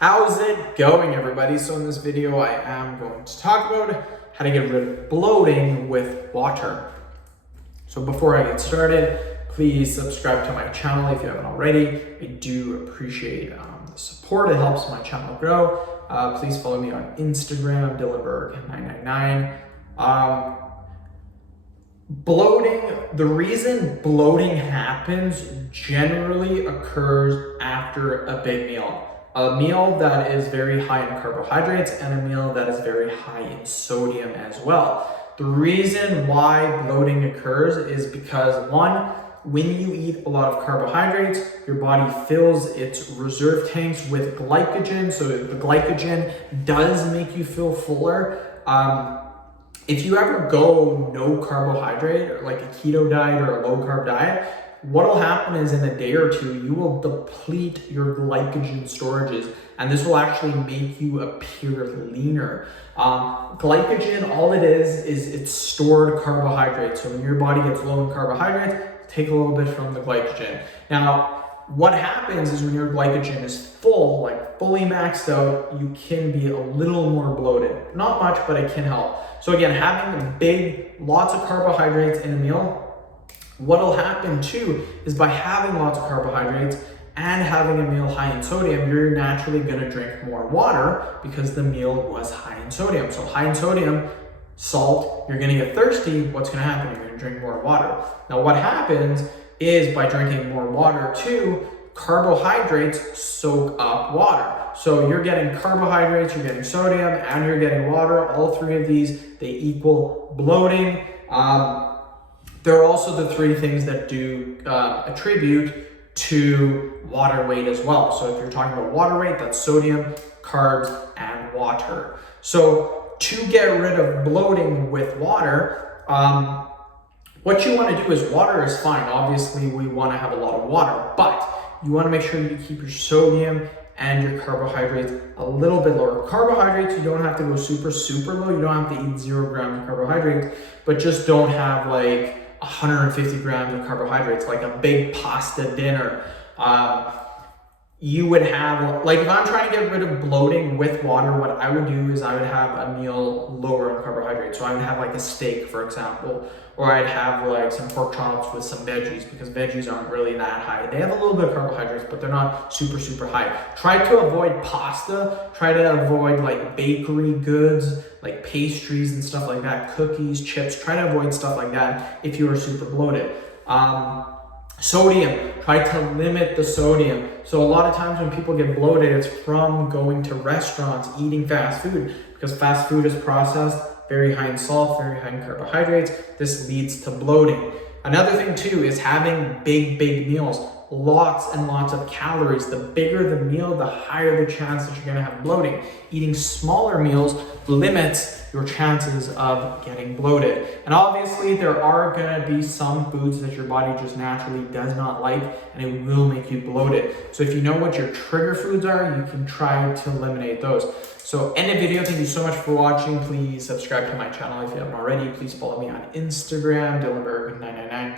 How's it going, everybody? So in this video, I am going to talk about how to get rid of bloating with water. So before I get started, please subscribe to my channel if you haven't already. I do appreciate the support. It helps my channel grow. Please follow me on Instagram, dylanberg999. Bloating, the reason bloating happens generally occurs after a big meal. A meal that is very high in carbohydrates and a meal that is very high in sodium as well. The reason why bloating occurs is because, one, when you eat a lot of carbohydrates, your body fills its reserve tanks with glycogen. So the glycogen does make you feel fuller. If you ever go no carbohydrate, or like a keto diet or a low carb diet, what'll happen is in a day or two, you will deplete your glycogen storages, and this will actually make you appear leaner. Glycogen, all it is it's stored carbohydrates. So when your body gets low in carbohydrates, take a little bit from the glycogen. Now, what happens is when your glycogen is full, like fully maxed out, you can be a little more bloated. Not much, but it can help. So again, having lots of carbohydrates in a meal, what'll happen too is by having lots of carbohydrates and having a meal high in sodium, you're naturally gonna drink more water because the meal was high in sodium. So high in sodium, salt, you're gonna get thirsty. What's gonna happen? You're gonna drink more water. Now what happens is by drinking more water too, carbohydrates soak up water. So you're getting carbohydrates, you're getting sodium, and you're getting water. All three of these, they equal bloating. There are also the three things that do attribute to water weight as well. So if you're talking about water weight, that's sodium, carbs, and water. So to get rid of bloating with water, what you want to do is, water is fine. Obviously, we want to have a lot of water, but you want to make sure you keep your sodium and your carbohydrates a little bit lower. Carbohydrates, you don't have to go super low. You don't have to eat 0 grams of carbohydrates, but just don't have like 150 grams of carbohydrates, like a big pasta dinner. You would have, like, if I'm trying to get rid of bloating with water, what I would do is I would have a meal lower in carbohydrates. So I would have like a steak, for example, or I'd have like some pork chops with some veggies, because veggies aren't really that high. They have a little bit of carbohydrates, but they're not super high. Try to avoid pasta. Try to avoid like bakery goods, like pastries and stuff like that, cookies, chips. Try to avoid stuff like that if you are super bloated. Sodium, try to limit the sodium. So a lot of times when people get bloated, it's from going to restaurants, eating fast food, because fast food is processed, very high in salt, very high in carbohydrates. This leads to bloating. Another thing too is having big meals, lots and lots of calories. The bigger the meal, the higher the chance that you're gonna have bloating. Eating smaller meals limits your chances of getting bloated. And obviously there are gonna be some foods that your body just naturally does not like, and it will make you bloated. So if you know what your trigger foods are, you can try to eliminate those. So end the video. Thank you so much for watching. Please subscribe to my channel if you haven't already. Please follow me on Instagram, dylanberg999.